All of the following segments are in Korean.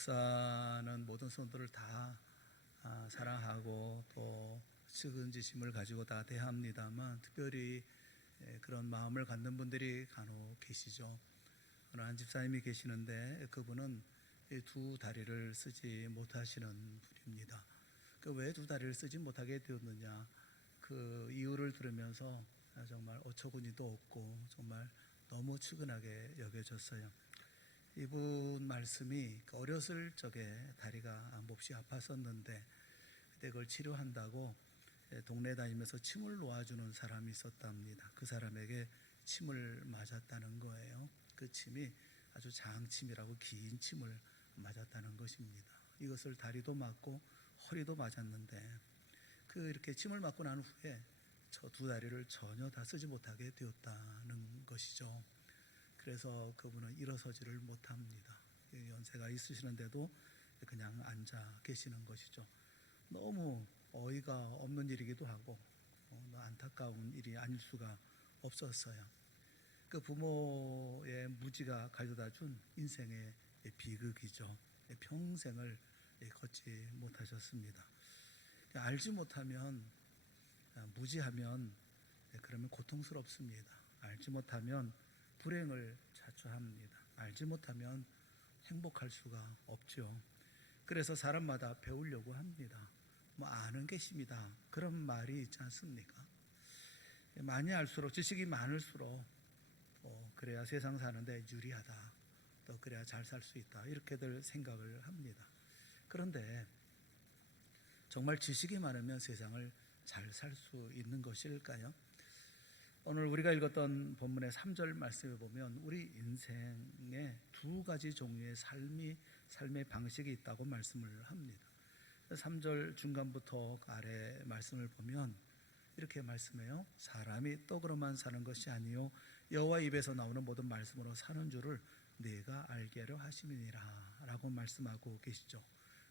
목사는 모든 성도를 다 사랑하고 또 측은지심을 가지고 다 대합니다만 특별히 그런 마음을 갖는 분들이 간혹 계시죠. 어느 한 집사님이 계시는데 그분은 두 다리를 쓰지 못하시는 분입니다. 왜 두 다리를 쓰지 못하게 되었느냐, 그 이유를 들으면서 정말 어처구니도 없고 정말 너무 측은하게 여겨졌어요. 이분 말씀이 어렸을 적에 다리가 몹시 아팠었는데 그때 그걸 치료한다고 동네 다니면서 침을 놓아주는 사람이 있었답니다. 그 사람에게 침을 맞았다는 거예요. 그 침이 아주 장침이라고 긴 침을 맞았다는 것입니다. 이것을 다리도 맞고 허리도 맞았는데 이렇게 침을 맞고 난 후에 저 두 다리를 전혀 다 쓰지 못하게 되었다는 것이죠. 그래서 그분은 일어서지를 못합니다. 연세가 있으시는데도 그냥 앉아 계시는 것이죠. 너무 어이가 없는 일이기도 하고 안타까운 일이 아닐 수가 없었어요. 그 부모의 무지가 가져다 준 인생의 비극이죠. 평생을 걷지 못하셨습니다. 알지 못하면, 무지하면 그러면 고통스럽습니다. 알지 못하면 불행을 자초합니다. 알지 못하면 행복할 수가 없죠. 그래서 사람마다 배우려고 합니다. 아는 게 힘이다, 그런 말이 있지 않습니까? 많이 알수록, 지식이 많을수록 그래야 세상 사는데 유리하다, 또 그래야 잘 살 수 있다, 이렇게들 생각을 합니다. 그런데 정말 지식이 많으면 세상을 잘 살 수 있는 것일까요? 오늘 우리가 읽었던 본문의 3절 말씀에 보면 우리 인생에 두 가지 종류의 삶의 방식이 있다고 말씀을 합니다. 3절 중간부터 아래 말씀을 보면 이렇게 말씀해요. 사람이 떡으로만 사는 것이 아니요 여호와 입에서 나오는 모든 말씀으로 사는 줄을 내가 알게 하려 하심이니라 라고 말씀하고 계시죠.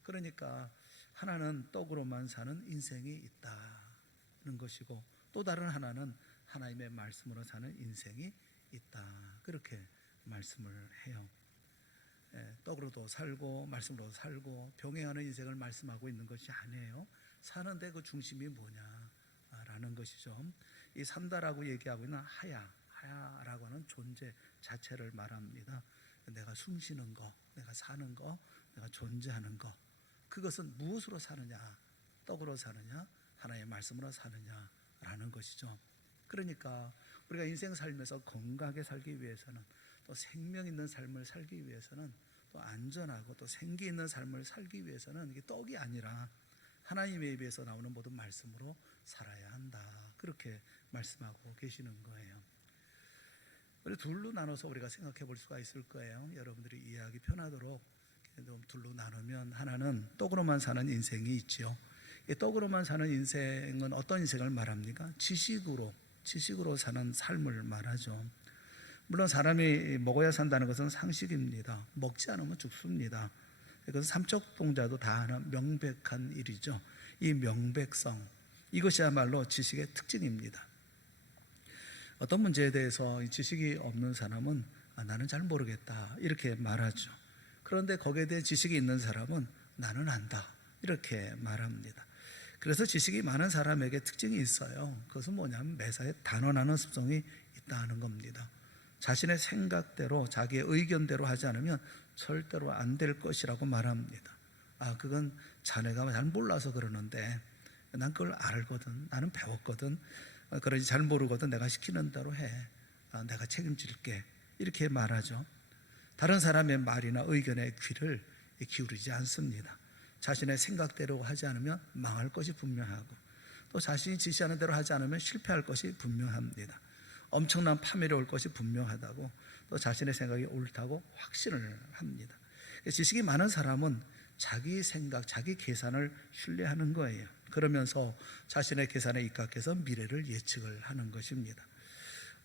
그러니까 하나는 떡으로만 사는 인생이 있다는 것이고, 또 다른 하나는 하나님의 말씀으로 사는 인생이 있다, 그렇게 말씀을 해요. 떡으로도 살고 말씀으로도 살고 병행하는 인생을 말씀하고 있는 것이 아니에요. 사는데 그 중심이 뭐냐라는 것이죠. 이 산다라고 얘기하고 있는 하야라고 하는 존재 자체를 말합니다. 내가 숨쉬는 거, 내가 사는 거, 내가 존재하는 거, 그것은 무엇으로 사느냐? 떡으로 사느냐? 하나님의 말씀으로 사느냐라는 것이죠. 그러니까 우리가 인생 살면서 건강하게 살기 위해서는, 또 생명 있는 삶을 살기 위해서는, 또 안전하고 또 생기 있는 삶을 살기 위해서는 이게 떡이 아니라 하나님의 입에서 나오는 모든 말씀으로 살아야 한다, 그렇게 말씀하고 계시는 거예요. 우리 둘로 나눠서 우리가 생각해 볼 수가 있을 거예요. 여러분들이 이해하기 편하도록 둘로 나누면, 하나는 떡으로만 사는 인생이 있지요. 이 떡으로만 사는 인생은 어떤 인생을 말합니까? 지식으로 사는 삶을 말하죠. 물론 사람이 먹어야 산다는 것은 상식입니다. 먹지 않으면 죽습니다. 그것은 삼척 동자도 다 아는 명백한 일이죠. 이 명백성, 이것이야말로 지식의 특징입니다. 어떤 문제에 대해서 지식이 없는 사람은 나는 잘 모르겠다, 이렇게 말하죠. 그런데 거기에 대해 지식이 있는 사람은 나는 안다, 이렇게 말합니다. 그래서 지식이 많은 사람에게 특징이 있어요. 그것은 뭐냐면 매사에 단언하는 습성이 있다는 겁니다. 자신의 생각대로, 자기의 의견대로 하지 않으면 절대로 안 될 것이라고 말합니다. 그건 자네가 잘 몰라서 그러는데 난 그걸 알거든, 나는 배웠거든, 그러지 잘 모르거든, 내가 시키는 대로 해, 내가 책임질게, 이렇게 말하죠. 다른 사람의 말이나 의견에 귀를 기울이지 않습니다. 자신의 생각대로 하지 않으면 망할 것이 분명하고, 또 자신이 지시하는 대로 하지 않으면 실패할 것이 분명합니다. 엄청난 파멸이 올 것이 분명하다고, 또 자신의 생각이 옳다고 확신을 합니다. 지식이 많은 사람은 자기 생각, 자기 계산을 신뢰하는 거예요. 그러면서 자신의 계산에 입각해서 미래를 예측을 하는 것입니다.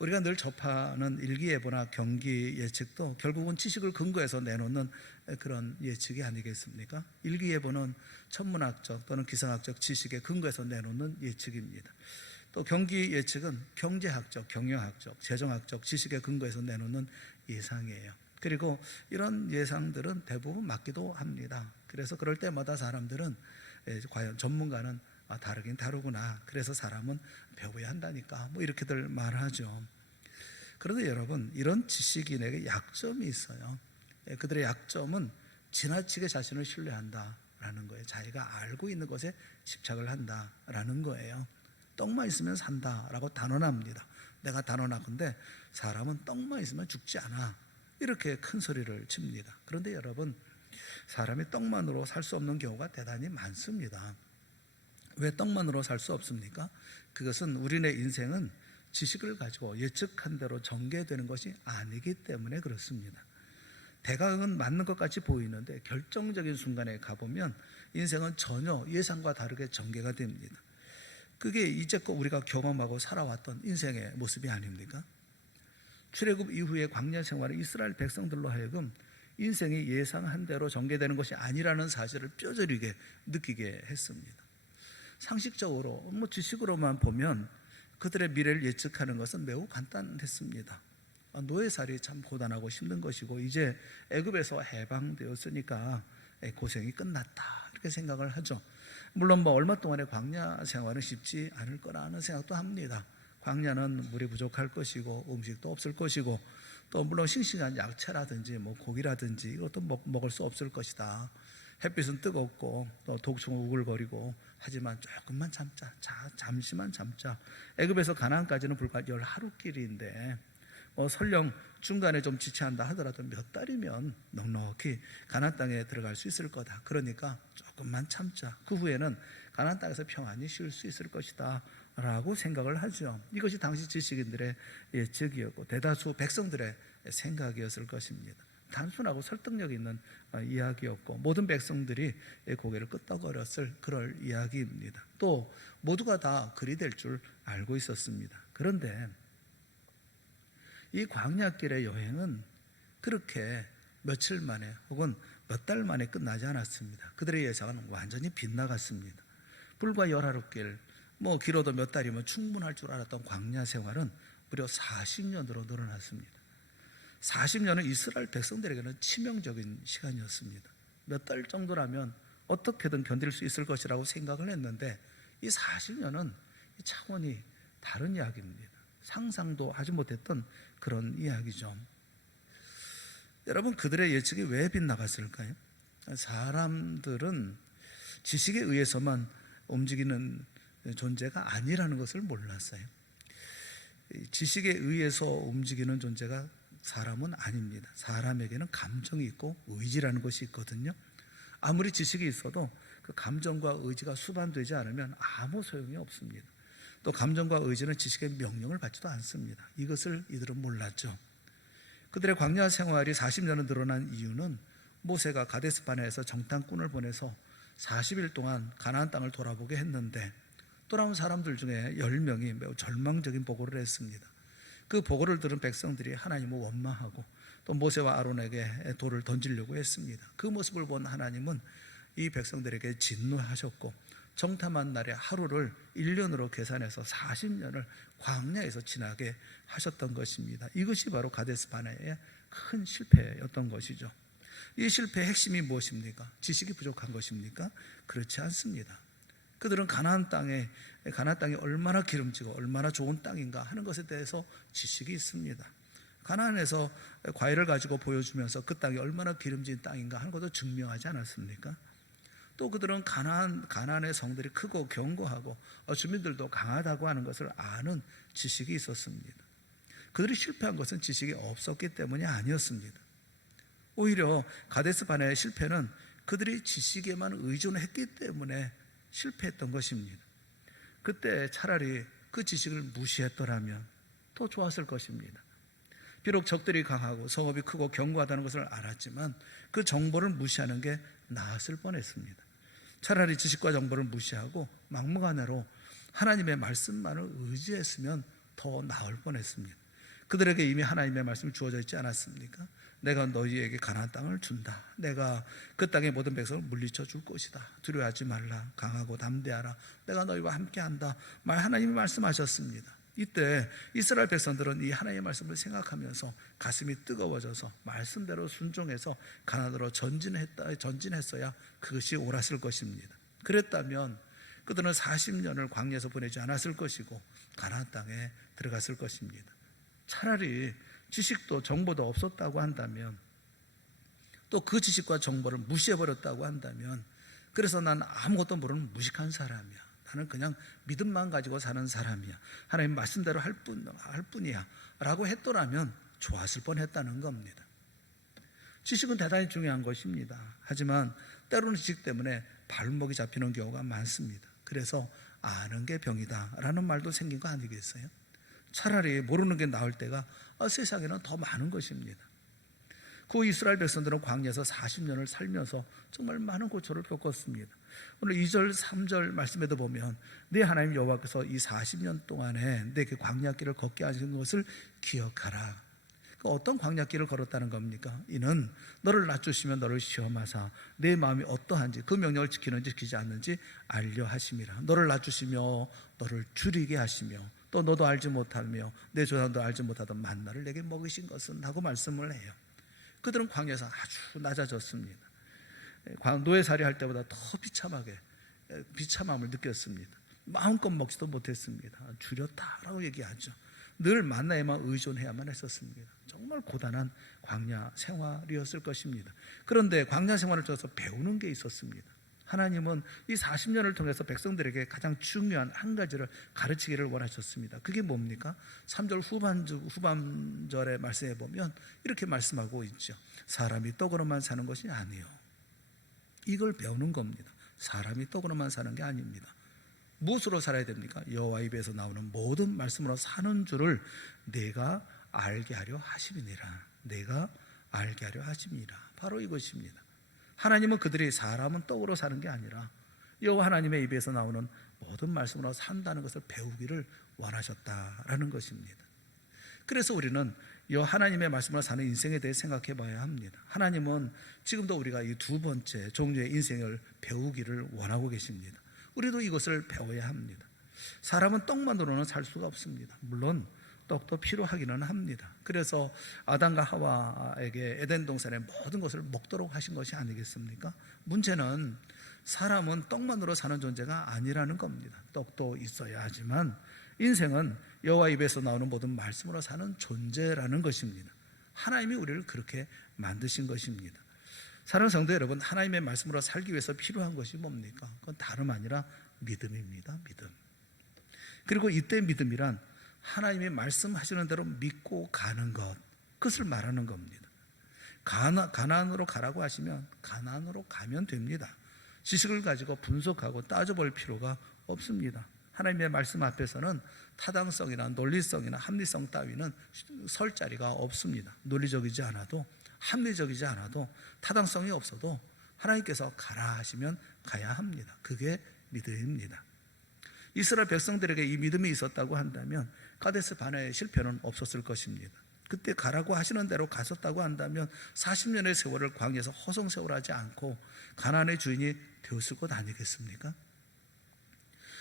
우리가 늘 접하는 일기예보나 경기 예측도 결국은 지식을 근거해서 내놓는 그런 예측이 아니겠습니까? 일기예보는 천문학적 또는 기상학적 지식에 근거해서 내놓는 예측입니다. 또 경기 예측은 경제학적, 경영학적, 재정학적 지식에 근거해서 내놓는 예상이에요. 그리고 이런 예상들은 대부분 맞기도 합니다. 그래서 그럴 때마다 사람들은 과연 전문가는 다르긴 다르구나. 그래서 사람은 배워야 한다니까. 뭐 이렇게들 말하죠. 그런데 여러분, 이런 지식인에게 약점이 있어요. 그들의 약점은 지나치게 자신을 신뢰한다라는 거예요. 자기가 알고 있는 것에 집착을 한다라는 거예요. 떡만 있으면 산다라고 단언합니다. 내가 단언하건대 사람은 떡만 있으면 죽지 않아. 이렇게 큰 소리를 칩니다. 그런데 여러분, 사람이 떡만으로 살 수 없는 경우가 대단히 많습니다. 왜 떡만으로 살 수 없습니까? 그것은 우리네 인생은 지식을 가지고 예측한 대로 전개되는 것이 아니기 때문에 그렇습니다. 대강은 맞는 것 같이 보이는데 결정적인 순간에 가보면 인생은 전혀 예상과 다르게 전개가 됩니다. 그게 이제껏 우리가 경험하고 살아왔던 인생의 모습이 아닙니까? 출애굽 이후의 광야 생활은 이스라엘 백성들로 하여금 인생이 예상한 대로 전개되는 것이 아니라는 사실을 뼈저리게 느끼게 했습니다. 상식적으로 지식으로만 보면 그들의 미래를 예측하는 것은 매우 간단했습니다. 노예살이 참 고단하고 힘든 것이고 이제 애굽에서 해방되었으니까 고생이 끝났다 이렇게 생각을 하죠. 물론 얼마 동안의 광야 생활은 쉽지 않을 거라는 생각도 합니다. 광야는 물이 부족할 것이고 음식도 없을 것이고 또 물론 싱싱한 야채라든지 고기라든지 이것도 먹을 수 없을 것이다. 햇빛은 뜨겁고 또 독충은 우글거리고 하지만 조금만 참자. 잠시만 참자. 애굽에서 가나안까지는 불과 10하루길인데 설령 중간에 좀 지체한다 하더라도 몇 달이면 넉넉히 가나안 땅에 들어갈 수 있을 거다. 그러니까 조금만 참자. 그 후에는 가나안 땅에서 평안히 쉴 수 있을 것이다 라고 생각을 하죠. 이것이 당시 지식인들의 예측이었고 대다수 백성들의 생각이었을 것입니다. 단순하고 설득력 있는 이야기였고 모든 백성들이 고개를 끄덕거렸을 그럴 이야기입니다. 또 모두가 다 그리 될 줄 알고 있었습니다. 그런데 이 광야길의 여행은 그렇게 며칠 만에 혹은 몇 달 만에 끝나지 않았습니다. 그들의 예상은 완전히 빗나갔습니다. 불과 10하루길, 길어도 몇 달이면 충분할 줄 알았던 광야 생활은 무려 40년으로 늘어났습니다. 40년은 이스라엘 백성들에게는 치명적인 시간이었습니다. 몇 달 정도라면 어떻게든 견딜 수 있을 것이라고 생각을 했는데 이 40년은 차원이 다른 이야기입니다. 상상도 하지 못했던 그런 이야기죠. 여러분, 그들의 예측이 왜 빗나갔을까요? 사람들은 지식에 의해서만 움직이는 존재가 아니라는 것을 몰랐어요. 지식에 의해서 움직이는 존재가 사람은 아닙니다. 사람에게는 감정이 있고 의지라는 것이 있거든요. 아무리 지식이 있어도 그 감정과 의지가 수반되지 않으면 아무 소용이 없습니다. 또 감정과 의지는 지식의 명령을 받지도 않습니다. 이것을 이들은 몰랐죠. 그들의 광야 생활이 40년은 늘어난 이유는 모세가 가데스 바네아에서 정탐꾼을 보내서 40일 동안 가나안 땅을 돌아보게 했는데 돌아온 사람들 중에 10명이 매우 절망적인 보고를 했습니다. 그 보고를 들은 백성들이 하나님을 원망하고 또 모세와 아론에게 돌을 던지려고 했습니다. 그 모습을 본 하나님은 이 백성들에게 진노하셨고 정탐한 날의 하루를 1년으로 계산해서 40년을 광야에서 지나게 하셨던 것입니다. 이것이 바로 가데스 바네아의 큰 실패였던 것이죠. 이 실패의 핵심이 무엇입니까? 지식이 부족한 것입니까? 그렇지 않습니다. 그들은 가나안 땅이 얼마나 기름지고 얼마나 좋은 땅인가 하는 것에 대해서 지식이 있습니다. 가나안에서 과일을 가지고 보여주면서 그 땅이 얼마나 기름진 땅인가 하는 것도 증명하지 않았습니까? 또 그들은 가나안의 성들이 크고 견고하고 주민들도 강하다고 하는 것을 아는 지식이 있었습니다. 그들이 실패한 것은 지식이 없었기 때문이 아니었습니다. 오히려 가데스 바네아의 실패는 그들이 지식에만 의존했기 때문에 실패했던 것입니다. 그때 차라리 그 지식을 무시했더라면 더 좋았을 것입니다. 비록 적들이 강하고 성읍이 크고 견고하다는 것을 알았지만 그 정보를 무시하는 게 나았을 뻔했습니다. 차라리 지식과 정보를 무시하고 막무가내로 하나님의 말씀만을 의지했으면 더 나을 뻔했습니다. 그들에게 이미 하나님의 말씀이 주어져 있지 않았습니까? 내가 너희에게 가나안 땅을 준다. 내가 그 땅의 모든 백성을 물리쳐 줄 것이다. 두려워하지 말라. 강하고 담대하라. 내가 너희와 함께한다. 하나님이 말씀하셨습니다. 이때 이스라엘 백성들은 이 하나님의 말씀을 생각하면서 가슴이 뜨거워져서 말씀대로 순종해서 가나안으로 전진했어야 그것이 옳았을 것입니다. 그랬다면 그들은 40년을 광야에서 보내지 않았을 것이고 가나안 땅에 들어갔을 것입니다. 차라리 지식도 정보도 없었다고 한다면, 또 그 지식과 정보를 무시해버렸다고 한다면, 그래서 난 아무것도 모르는 무식한 사람이야, 나는 그냥 믿음만 가지고 사는 사람이야, 하나님 말씀대로 할 뿐이야 라고 했더라면 좋았을 뻔했다는 겁니다. 지식은 대단히 중요한 것입니다. 하지만 때로는 지식 때문에 발목이 잡히는 경우가 많습니다. 그래서 아는 게 병이다 라는 말도 생긴 거 아니겠어요? 차라리 모르는 게 나을 때가 세상에는 더 많은 것입니다. 그 이스라엘 백성들은 광야에서 40년을 살면서 정말 많은 고초를 겪었습니다. 오늘 2절 3절 말씀에도 보면 네 하나님 여호와께서 이 40년 동안에 내게 광야길을 걷게 하신 것을 기억하라. 어떤 광야길을 걸었다는 겁니까? 이는 너를 낮추시면 너를 시험하사 내 마음이 어떠한지 그 명령을 지키는지 지키지 않는지 알려 하심이라. 너를 낮추시며 너를 줄이게 하시며 또 너도 알지 못하며 내 조상도 알지 못하던 만나를 내게 먹이신 것은 하고 말씀을 해요. 그들은 광야에서 아주 낮아졌습니다. 노예살이 할 때보다 더 비참함을 느꼈습니다. 마음껏 먹지도 못했습니다. 줄였다라고 얘기하죠. 늘 만나에만 의존해야만 했었습니다. 정말 고단한 광야 생활이었을 것입니다. 그런데 광야 생활을 통해서 배우는 게 있었습니다. 하나님은 이 40년을 통해서 백성들에게 가장 중요한 한 가지를 가르치기를 원하셨습니다. 그게 뭡니까? 3절 후반절의 말씀에 보면 이렇게 말씀하고 있죠. 사람이 떡으로만 사는 것이 아니에요. 이걸 배우는 겁니다. 사람이 떡으로만 사는 게 아닙니다. 무엇으로 살아야 됩니까? 여호와 입에서 나오는 모든 말씀으로 사는 줄을 내가 알게 하려 하심이니라. 내가 알게 하려 하심이라. 바로 이것입니다. 하나님은 그들이 사람은 떡으로 사는 게 아니라 여호와 하나님의 입에서 나오는 모든 말씀으로 산다는 것을 배우기를 원하셨다라는 것입니다. 그래서 우리는 하나님의 말씀으로 사는 인생에 대해 생각해 봐야 합니다. 하나님은 지금도 우리가 이 두 번째 종류의 인생을 배우기를 원하고 계십니다. 우리도 이것을 배워야 합니다. 사람은 떡만으로는 살 수가 없습니다. 물론 떡도 필요하기는 합니다. 그래서 아담과 하와에게 에덴 동산의 모든 것을 먹도록 하신 것이 아니겠습니까? 문제는 사람은 떡만으로 사는 존재가 아니라는 겁니다. 떡도 있어야 하지만 인생은 여호와 입에서 나오는 모든 말씀으로 사는 존재라는 것입니다. 하나님이 우리를 그렇게 만드신 것입니다. 사랑하는 성도 여러분, 하나님의 말씀으로 살기 위해서 필요한 것이 뭡니까? 그건 다름 아니라 믿음입니다. 믿음. 그리고 이때 믿음이란 하나님의 말씀하시는 대로 믿고 가는 것, 그것을 말하는 겁니다. 가나안으로 가라고 하시면 가나안으로 가면 됩니다. 지식을 가지고 분석하고 따져볼 필요가 없습니다. 하나님의 말씀 앞에서는 타당성이나 논리성이나 합리성 따위는 설 자리가 없습니다. 논리적이지 않아도, 합리적이지 않아도, 타당성이 없어도 하나님께서 가라 하시면 가야 합니다. 그게 믿음입니다. 이스라엘 백성들에게 이 믿음이 있었다고 한다면 가데스 바네의 실패는 없었을 것입니다. 그때 가라고 하시는 대로 갔었다고 한다면 40년의 세월을 광야에서 허송세월하지 않고 가나안의 주인이 되었을 것 아니겠습니까?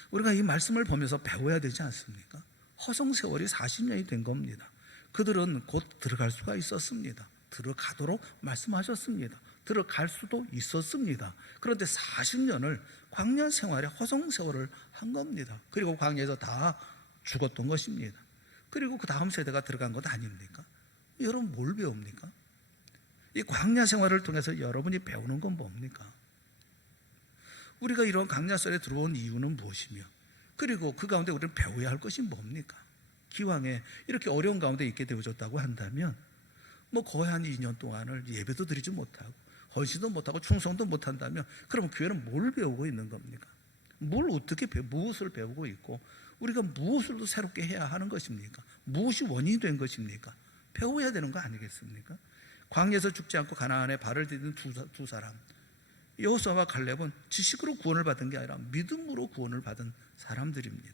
우리가 이 말씀을 보면서 배워야 되지 않습니까? 허송세월이 40년이 된 겁니다. 그들은 곧 들어갈 수가 있었습니다. 들어가도록 말씀하셨습니다. 들어갈 수도 있었습니다. 그런데 40년을 광야 생활에 허송세월을 한 겁니다. 그리고 광야에서 다 죽었던 것입니다. 그리고 그 다음 세대가 들어간 것 아닙니까? 여러분 뭘 배웁니까? 이 광야 생활을 통해서 여러분이 배우는 건 뭡니까? 우리가 이런 광야 속에 들어온 이유는 무엇이며, 그리고 그 가운데 우리는 배워야 할 것이 뭡니까? 기왕에 이렇게 어려운 가운데 있게 되어졌다고 한다면 거의 한 2년 동안을 예배도 드리지 못하고 헌신도 못하고 충성도 못한다면 그럼 교회는 뭘 배우고 있는 겁니까? 무엇을 배우고 있고 우리가 무엇을 또 새롭게 해야 하는 것입니까? 무엇이 원인이 된 것입니까? 배워야 되는 거 아니겠습니까? 광야에서 죽지 않고 가나안에 발을 디딘 두 사람, 여호수아와 갈렙은 지식으로 구원을 받은 게 아니라 믿음으로 구원을 받은 사람들입니다.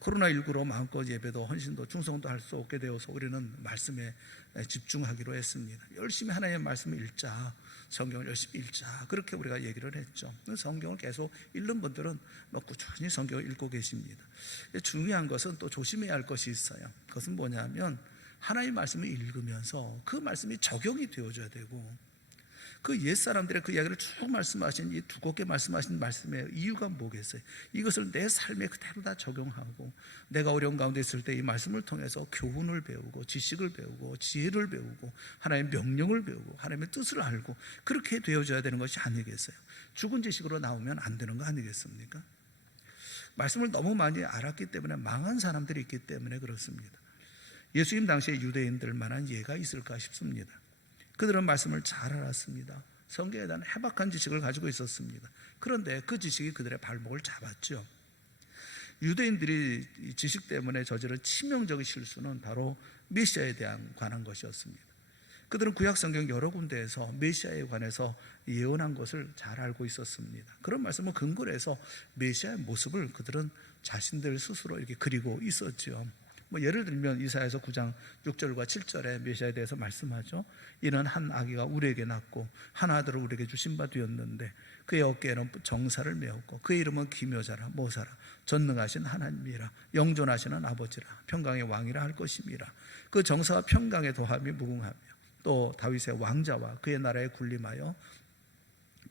코로나19로 마음껏 예배도 헌신도 충성도 할 수 없게 되어서 우리는 말씀에 집중하기로 했습니다. 열심히 하나님의 말씀을 읽자, 성경을 열심히 읽자, 그렇게 우리가 얘기를 했죠. 성경을 계속 읽는 분들은 꾸준히 성경을 읽고 계십니다. 중요한 것은 또 조심해야 할 것이 있어요. 그것은 뭐냐면 하나님의 말씀을 읽으면서 그 말씀이 적용이 되어줘야 되고, 그 옛사람들의 그 이야기를 쭉 말씀하신, 이 두껍게 말씀하신 말씀의 이유가 뭐겠어요? 이것을 내 삶에 그대로 다 적용하고, 내가 어려운 가운데 있을 때 이 말씀을 통해서 교훈을 배우고, 지식을 배우고, 지혜를 배우고, 하나님의 명령을 배우고, 하나님의 뜻을 알고, 그렇게 되어져야 되는 것이 아니겠어요? 죽은 지식으로 나오면 안 되는 거 아니겠습니까? 말씀을 너무 많이 알았기 때문에 망한 사람들이 있기 때문에 그렇습니다. 예수님 당시에 유대인들만한 예가 있을까 싶습니다. 그들은 말씀을 잘 알았습니다. 성경에 대한 해박한 지식을 가지고 있었습니다. 그런데 그 지식이 그들의 발목을 잡았죠. 유대인들이 지식 때문에 저지른 치명적인 실수는 바로 메시아에 대한 관한 것이었습니다. 그들은 구약 성경 여러 군데에서 메시아에 관해서 예언한 것을 잘 알고 있었습니다. 그런 말씀을 근거로 해서 메시아의 모습을 그들은 자신들 스스로 이렇게 그리고 있었죠. 예를 들면 이사야서 9장 6절과 7절에 메시아에 대해서 말씀하죠. 이는 한 아기가 우리에게 낳고 한 아들을 우리에게 주신 바 되었는데 그의 어깨에는 정사를 메었고 그의 이름은 기묘자라 모사라 전능하신 하나님이라 영존하시는 아버지라 평강의 왕이라 할 것임이라. 그 정사와 평강의 도함이 무궁하며 또 다윗의 왕자와 그의 나라에 군림하여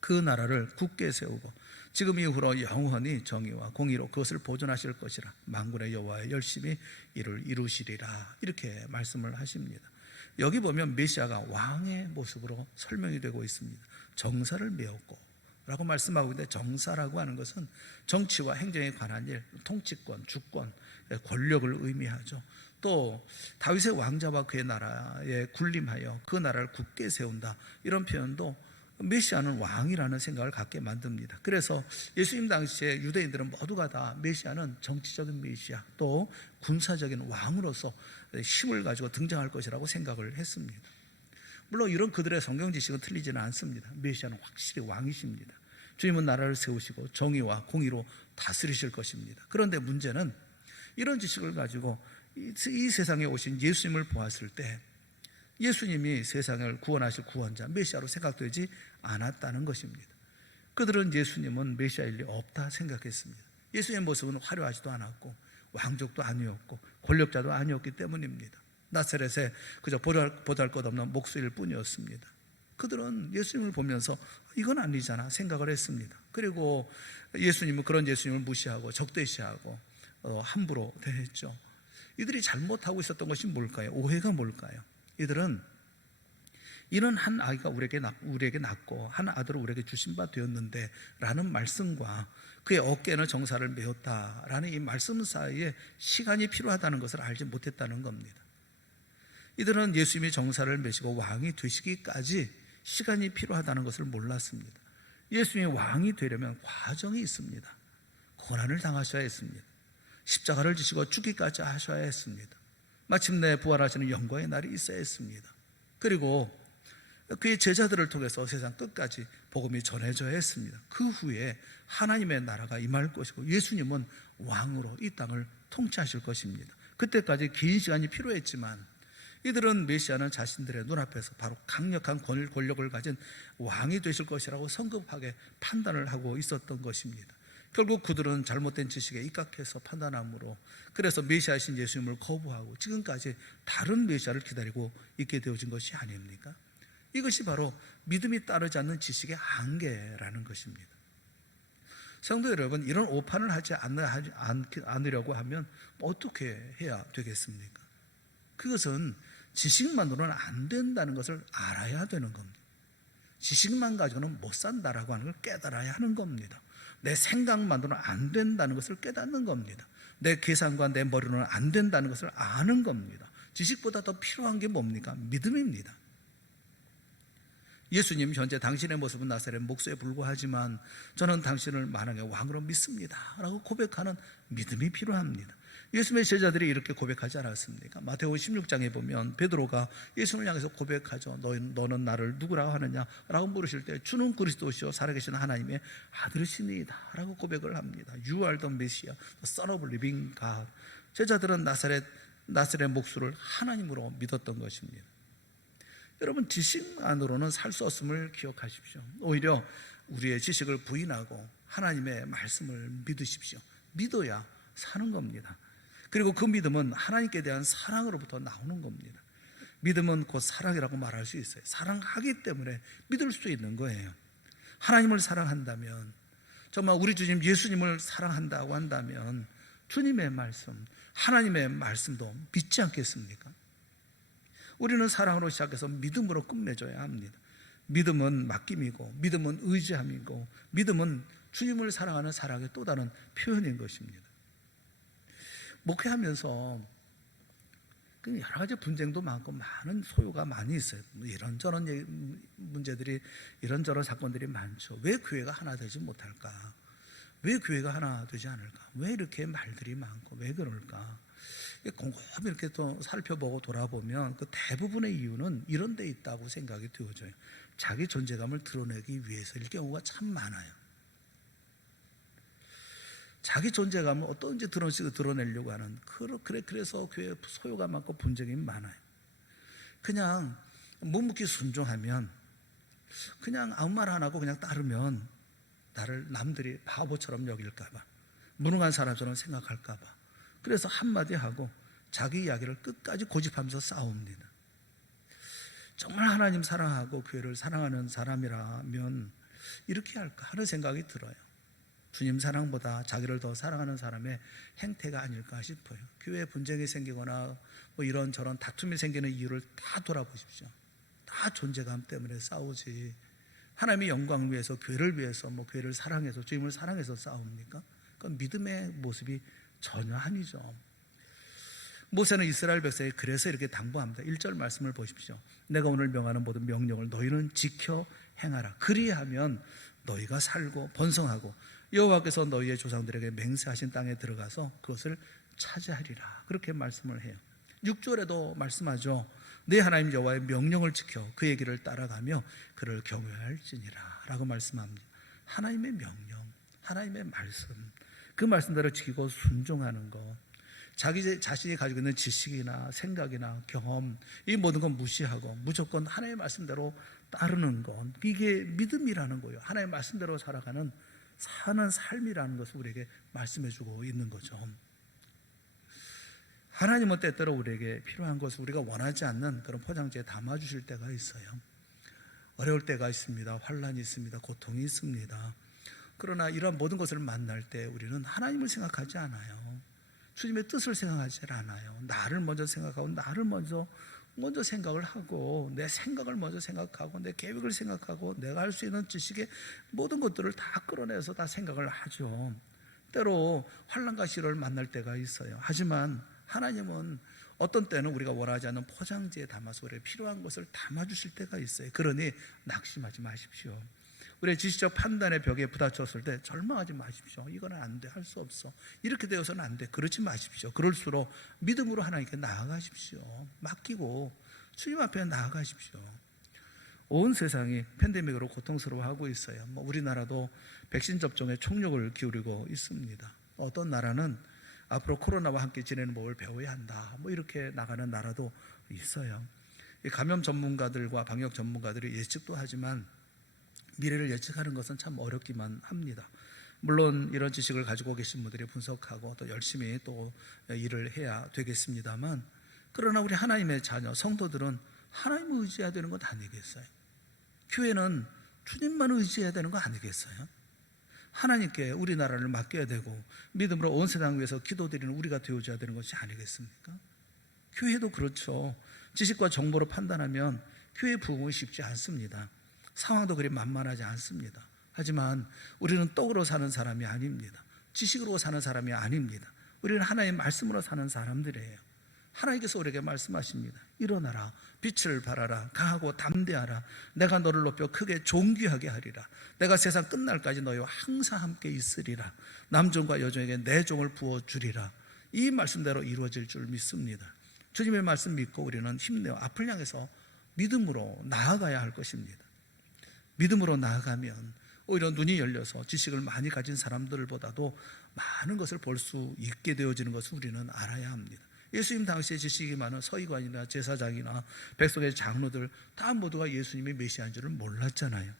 그 나라를 굳게 세우고 지금 이후로 영원히 정의와 공의로 그것을 보존하실 것이라. 만군의 여호와의 열심히 이를 이루시리라. 이렇게 말씀을 하십니다. 여기 보면 메시아가 왕의 모습으로 설명이 되고 있습니다. 정사를 메었고 라고 말씀하고 있는데, 정사라고 하는 것은 정치와 행정에 관한 일, 통치권, 주권, 권력을 의미하죠. 또 다윗의 왕자와 그의 나라에 군림하여 그 나라를 굳게 세운다, 이런 표현도 메시아는 왕이라는 생각을 갖게 만듭니다. 그래서 예수님 당시에 유대인들은 모두가 다 메시아는 정치적인 메시아, 또 군사적인 왕으로서 힘을 가지고 등장할 것이라고 생각을 했습니다. 물론 이런 그들의 성경 지식은 틀리지는 않습니다. 메시아는 확실히 왕이십니다. 주님은 나라를 세우시고 정의와 공의로 다스리실 것입니다. 그런데 문제는 이런 지식을 가지고 이 세상에 오신 예수님을 보았을 때 예수님이 세상을 구원하실 구원자, 메시아로 생각되지 않았다는 것입니다. 그들은 예수님은 메시아일 리 없다 생각했습니다. 예수님의 모습은 화려하지도 않았고 왕족도 아니었고 권력자도 아니었기 때문입니다. 나사렛에 그저 보잘것없는 목수일 뿐이었습니다. 그들은 예수님을 보면서 이건 아니잖아 생각을 했습니다. 그리고 예수님은 그런 예수님을 무시하고 적대시하고 함부로 대했죠. 이들이 잘못하고 있었던 것이 뭘까요? 오해가 뭘까요? 이들은 이는 한 아이가 우리에게 낳고 한 아들을 우리에게 주신 바 되었는데 라는 말씀과 그의 어깨에는 정사를 메었다라는 이 말씀 사이에 시간이 필요하다는 것을 알지 못했다는 겁니다. 이들은 예수님이 정사를 메시고 왕이 되시기까지 시간이 필요하다는 것을 몰랐습니다. 예수님이 왕이 되려면 과정이 있습니다. 고난을 당하셔야 했습니다. 십자가를 지시고 죽기까지 하셔야 했습니다. 마침내 부활하시는 영광의 날이 있어야 했습니다. 그리고 그의 제자들을 통해서 세상 끝까지 복음이 전해져야 했습니다. 그 후에 하나님의 나라가 임할 것이고 예수님은 왕으로 이 땅을 통치하실 것입니다. 그때까지 긴 시간이 필요했지만 이들은 메시아는 자신들의 눈앞에서 바로 강력한 권력을 가진 왕이 되실 것이라고 성급하게 판단을 하고 있었던 것입니다. 결국 그들은 잘못된 지식에 입각해서 판단함으로 그래서 메시아이신 예수님을 거부하고 지금까지 다른 메시아를 기다리고 있게 되어진 것이 아닙니까? 이것이 바로 믿음이 따르지 않는 지식의 한계라는 것입니다. 성도 여러분, 이런 오판을 하지 않으려고 하면 어떻게 해야 되겠습니까? 그것은 지식만으로는 안 된다는 것을 알아야 되는 겁니다. 지식만 가지고는 못 산다라고 하는 걸 깨달아야 하는 겁니다. 내 생각만으로는 안 된다는 것을 깨닫는 겁니다. 내 계산과 내 머리로는 안 된다는 것을 아는 겁니다. 지식보다 더 필요한 게 뭡니까? 믿음입니다. 예수님 현재 당신의 모습은 나사렛 목수에 불과하지만 저는 당신을 만왕의 왕으로 믿습니다 라고 고백하는 믿음이 필요합니다. 예수님의 제자들이 이렇게 고백하지 않았습니까? 마태복음 16장에 보면 베드로가 예수님을 향해서 고백하죠. 너는 나를 누구라고 하느냐? 라고 물으실 때 주는 그리스도시요 살아계신 하나님의 아들이시니이다 라고 고백을 합니다. You are the Messiah, the Son of living God. 제자들은 나사렛 목수를 하나님으로 믿었던 것입니다. 여러분, 지식 안으로는 살 수 없음을 기억하십시오. 오히려 우리의 지식을 부인하고 하나님의 말씀을 믿으십시오. 믿어야 사는 겁니다. 그리고 그 믿음은 하나님께 대한 사랑으로부터 나오는 겁니다. 믿음은 곧 사랑이라고 말할 수 있어요. 사랑하기 때문에 믿을 수 있는 거예요. 하나님을 사랑한다면, 정말 우리 주님 예수님을 사랑한다고 한다면 주님의 말씀, 하나님의 말씀도 믿지 않겠습니까? 우리는 사랑으로 시작해서 믿음으로 끝맺어야 합니다. 믿음은 맡김이고, 믿음은 의지함이고, 믿음은 주님을 사랑하는 사랑의 또 다른 표현인 것입니다. 목회하면서 여러 가지 분쟁도 많고 많은 소요가 많이 있어요. 이런저런 문제들이, 이런저런 사건들이 많죠. 왜 교회가 하나 되지 못할까? 왜 교회가 하나 되지 않을까? 왜 이렇게 말들이 많고 왜 그럴까? 곰곰이 이렇게 또 살펴보고 돌아보면 그 대부분의 이유는 이런 데 있다고 생각이 되어져요. 자기 존재감을 드러내기 위해서일 경우가 참 많아요. 자기 존재감을 어떤지 드러내려고 하는, 그래서 교회에 소요가 많고 분쟁이 많아요. 그냥 묵묵히 순종하면, 그냥 아무 말 안 하고 그냥 따르면 나를 남들이 바보처럼 여길까봐, 무능한 사람처럼 생각할까봐, 그래서 한마디 하고 자기 이야기를 끝까지 고집하면서 싸웁니다. 정말 하나님 사랑하고 교회를 사랑하는 사람이라면 이렇게 할까 하는 생각이 들어요. 주님 사랑보다 자기를 더 사랑하는 사람의 행태가 아닐까 싶어요. 교회에 분쟁이 생기거나 뭐 이런저런 다툼이 생기는 이유를 다 돌아보십시오. 다 존재감 때문에 싸우지, 하나님의 영광을 위해서, 교회를 위해서, 교회를 사랑해서, 주님을 사랑해서 싸웁니까? 그건 믿음의 모습이 전혀 아니죠. 모세는 이스라엘 백성에게 그래서 이렇게 당부합니다. 1절 말씀을 보십시오. 내가 오늘 명하는 모든 명령을 너희는 지켜 행하라. 그리하면 너희가 살고 번성하고 여호와께서 너희의 조상들에게 맹세하신 땅에 들어가서 그것을 차지하리라. 그렇게 말씀을 해요. 6절에도 말씀하죠. 내 하나님 여호와의 명령을 지켜 그의 길을 따라가며 그를 경외할지니라 라고 말씀합니다. 하나님의 명령, 하나님의 말씀, 그 말씀대로 지키고 순종하는 것, 자기 자신이 가지고 있는 지식이나 생각이나 경험, 이 모든 건 무시하고 무조건 하나님의 말씀대로 따르는 것, 이게 믿음이라는 거예요. 하나님의 말씀대로 살아가는, 사는 삶이라는 것을 우리에게 말씀해 주고 있는 거죠. 하나님은 때때로 우리에게 필요한 것을 우리가 원하지 않는 그런 포장지에 담아주실 때가 있어요. 어려울 때가 있습니다. 환난이 있습니다. 고통이 있습니다. 그러나 이러한 모든 것을 만날 때 우리는 하나님을 생각하지 않아요. 주님의 뜻을 생각하지 않아요. 나를 먼저 생각하고, 나를 먼저 생각을 하고, 내 생각을 먼저 생각하고, 내 계획을 생각하고, 내가 할 수 있는 지식의 모든 것들을 다 끌어내서 다 생각을 하죠. 때로 환난과 시련을 만날 때가 있어요. 하지만 하나님은 어떤 때는 우리가 원하지 않는 포장지에 담아서 우리에게 필요한 것을 담아주실 때가 있어요. 그러니 낙심하지 마십시오. 우리의 지식적 판단의 벽에 부딪혔을 때 절망하지 마십시오. 이거는 안 돼, 할 수 없어, 이렇게 되어서는 안 돼, 그러지 마십시오. 그럴수록 믿음으로 하나님께 나아가십시오. 맡기고 주님 앞에 나아가십시오. 온 세상이 팬데믹으로 고통스러워하고 있어요. 우리나라도 백신 접종에 총력을 기울이고 있습니다. 어떤 나라는 앞으로 코로나와 함께 지내는 법을 배워야 한다, 이렇게 나가는 나라도 있어요. 감염 전문가들과 방역 전문가들이 예측도 하지만 미래를 예측하는 것은 참 어렵기만 합니다. 물론 이런 지식을 가지고 계신 분들이 분석하고 또 열심히 또 일을 해야 되겠습니다만, 그러나 우리 하나님의 자녀 성도들은 하나님을 의지해야 되는 것 아니겠어요? 교회는 주님만 의지해야 되는 거 아니겠어요? 하나님께 우리나라를 맡겨야 되고 믿음으로 온 세상 위해서 기도드리는 우리가 되어줘야 되는 것이 아니겠습니까? 교회도 그렇죠. 지식과 정보로 판단하면 교회 부흥이 쉽지 않습니다. 상황도 그리 만만하지 않습니다. 하지만 우리는 떡으로 사는 사람이 아닙니다. 지식으로 사는 사람이 아닙니다. 우리는 하나님의 말씀으로 사는 사람들이에요. 하나님께서 우리에게 말씀하십니다. 일어나라, 빛을 발하라, 강하고 담대하라. 내가 너를 높여 크게 존귀하게 하리라. 내가 세상 끝날까지 너희와 항상 함께 있으리라. 남종과 여종에게 내 종을 부어주리라. 이 말씀대로 이루어질 줄 믿습니다. 주님의 말씀 믿고 우리는 힘내어 앞을 향해서 믿음으로 나아가야 할 것입니다. 믿음으로 나아가면 오히려 눈이 열려서 지식을 많이 가진 사람들보다도 많은 것을 볼 수 있게 되어지는 것을 우리는 알아야 합니다. 예수님 당시에 지식이 많은 서기관이나 제사장이나 백성의 장로들 다 모두가 예수님이 메시아인 줄을 몰랐잖아요.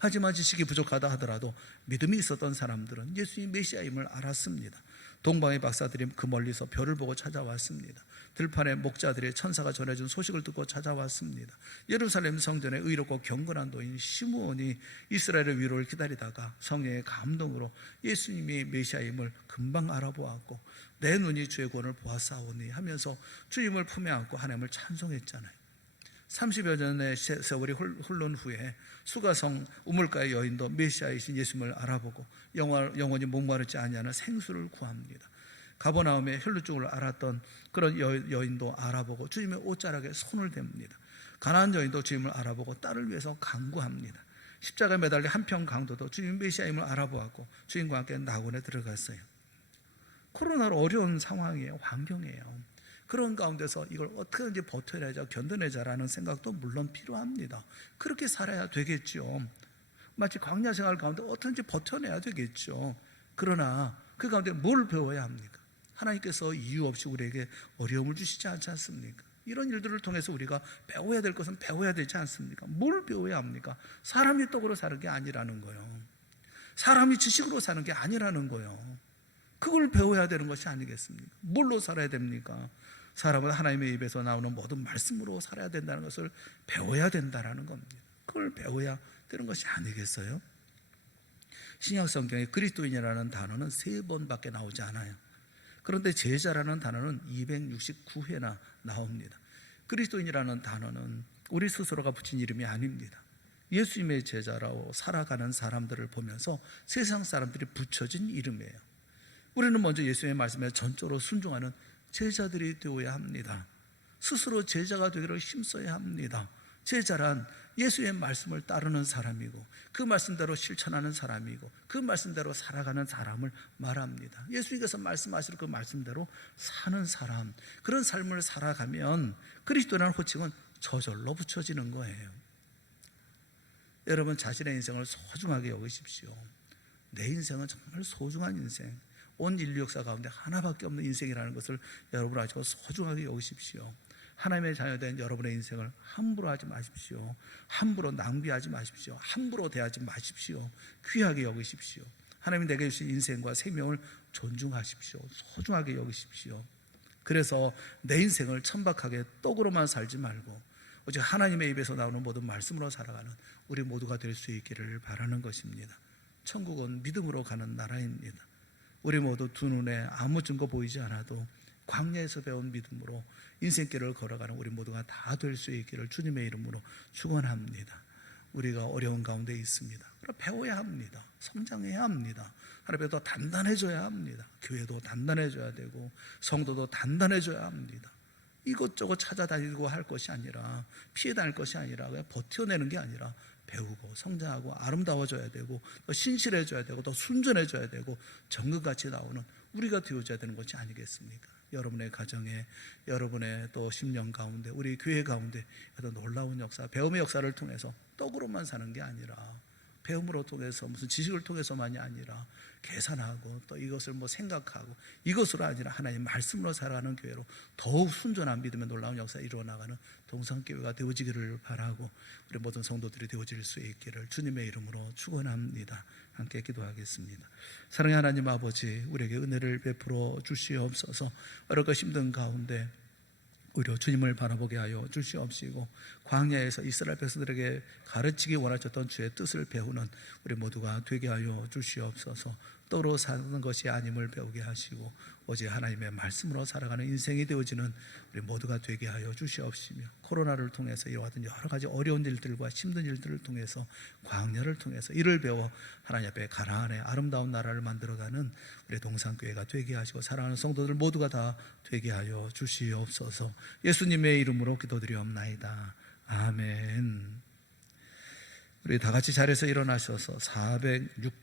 하지만 지식이 부족하다 하더라도 믿음이 있었던 사람들은 예수님 메시아임을 알았습니다. 동방의 박사들이 그 멀리서 별을 보고 찾아왔습니다. 들판의 목자들의 천사가 전해준 소식을 듣고 찾아왔습니다. 예루살렘 성전에 의롭고 경건한 노인 시므온이 이스라엘의 위로를 기다리다가 성령의 감동으로 예수님이 메시아임을 금방 알아보았고 내 눈이 주의 구원을 보았사오니 하면서 주님을 품에 안고 하나님을 찬송했잖아요. 30여 년의 세월이 흐른 후에 수가성 우물가의 여인도 메시아이신 예수님을 알아보고 영원히 목마르지 아니하는 생수를 구합니다. 가버나움의 혈루증을 앓았던 그런 여인도 알아보고 주님의 옷자락에 손을 댑니다. 가나안 여인도 주님을 알아보고 딸을 위해서 간구합니다. 십자가에 매달린 한평 강도도 주님 메시아임을 알아보았고 주님과 함께 낙원에 들어갔어요. 코로나로 어려운 상황이에요. 환경이에요. 그런 가운데서 이걸 어떻게든지 버텨내자, 견뎌내자라는 생각도 물론 필요합니다. 그렇게 살아야 되겠죠. 마치 광야 생활 가운데 어떻게든지 버텨내야 되겠죠. 그러나 그 가운데 뭘 배워야 합니까? 하나님께서 이유 없이 우리에게 어려움을 주시지 않지 않습니까? 이런 일들을 통해서 우리가 배워야 될 것은 배워야 되지 않습니까? 뭘 배워야 합니까? 사람이 떡으로 사는 게 아니라는 거예요. 사람이 지식으로 사는 게 아니라는 거예요. 그걸 배워야 되는 것이 아니겠습니까? 뭘로 살아야 됩니까? 사람은 하나님의 입에서 나오는 모든 말씀으로 살아야 된다는 것을 배워야 된다는 겁니다. 그걸 배워야 되는 것이 아니겠어요? 신약 성경에 그리스도인이라는 단어는 3번밖에 나오지 않아요. 그런데 제자라는 단어는 269회나 나옵니다. 그리스도인이라는 단어는 우리 스스로가 붙인 이름이 아닙니다. 예수님의 제자라고 살아가는 사람들을 보면서 세상 사람들이 붙여진 이름이에요. 우리는 먼저 예수님의 말씀에 전적으로 순종하는 제자들이 되어야 합니다. 스스로 제자가 되기를 힘써야 합니다. 제자란 예수의 말씀을 따르는 사람이고 그 말씀대로 실천하는 사람이고 그 말씀대로 살아가는 사람을 말합니다. 예수님께서 말씀하실 그 말씀대로 사는 사람, 그런 삶을 살아가면 그리스도라는 호칭은 저절로 붙여지는 거예요. 여러분 자신의 인생을 소중하게 여기십시오. 내 인생은 정말 소중한 인생, 온 인류 역사 가운데 하나밖에 없는 인생이라는 것을 여러분 아시고 소중하게 여기십시오. 하나님의 자녀된 여러분의 인생을 함부로 하지 마십시오. 함부로 낭비하지 마십시오. 함부로 대하지 마십시오. 귀하게 여기십시오. 하나님이 내게 주신 인생과 생명을 존중하십시오. 소중하게 여기십시오. 그래서 내 인생을 천박하게 떡으로만 살지 말고 오직 하나님의 입에서 나오는 모든 말씀으로 살아가는 우리 모두가 될 수 있기를 바라는 것입니다. 천국은 믿음으로 가는 나라입니다. 우리 모두 두 눈에 아무 증거 보이지 않아도 광야에서 배운 믿음으로 인생길을 걸어가는 우리 모두가 다 될 수 있기를 주님의 이름으로 축원합니다. 우리가 어려운 가운데 있습니다. 그럼 배워야 합니다. 성장해야 합니다. 하나님 앞에 더 단단해져야 합니다. 교회도 단단해져야 되고 성도도 단단해져야 합니다. 이것저것 찾아다니고 할 것이 아니라 피해 다닐 것이 아니라 그냥 버텨내는 게 아니라 배우고 성장하고 아름다워져야 되고 더 신실해져야 되고 더 순전해져야 되고 정금같이 나오는 우리가 되어져야 되는 것이 아니겠습니까? 여러분의 가정에, 여러분의 또 심령 가운데, 우리 교회 가운데 놀라운 역사, 배움의 역사를 통해서 떡으로만 사는 게 아니라 배움으로 통해서 무슨 지식을 통해서만이 아니라 계산하고 또 이것을 생각하고 이것으로 아니라 하나님 말씀으로 살아가는 교회로 더욱 순전한 믿음의 놀라운 역사가 이루어나가는 동산교회가 되어지기를 바라고 우리 모든 성도들이 되어질 수 있기를 주님의 이름으로 축원합니다. 함께 기도하겠습니다. 사랑의 하나님 아버지, 우리에게 은혜를 베풀어 주시옵소서. 여러 가지 힘든 가운데 오히려 주님을 바라보게 하여 주시옵시고 광야에서 이스라엘 백성들에게 가르치기 원하셨던 주의 뜻을 배우는 우리 모두가 되게 하여 주시옵소서. 떡으로 사는 것이 아님을 배우게 하시고 오직 하나님의 말씀으로 살아가는 인생이 되어지는 우리 모두가 되게 하여 주시옵시며 코로나를 통해서 이와 같은 여러 가지 어려운 일들과 힘든 일들을 통해서 광야를 통해서 이를 배워 하나님 앞에 가나안의 아름다운 나라를 만들어가는 우리 동산교회가 되게 하시고 사랑하는 성도들 모두가 다 되게 하여 주시옵소서. 예수님의 이름으로 기도드리옵나이다. 아멘. 우리 다 같이 자리에서 일어나셔서 406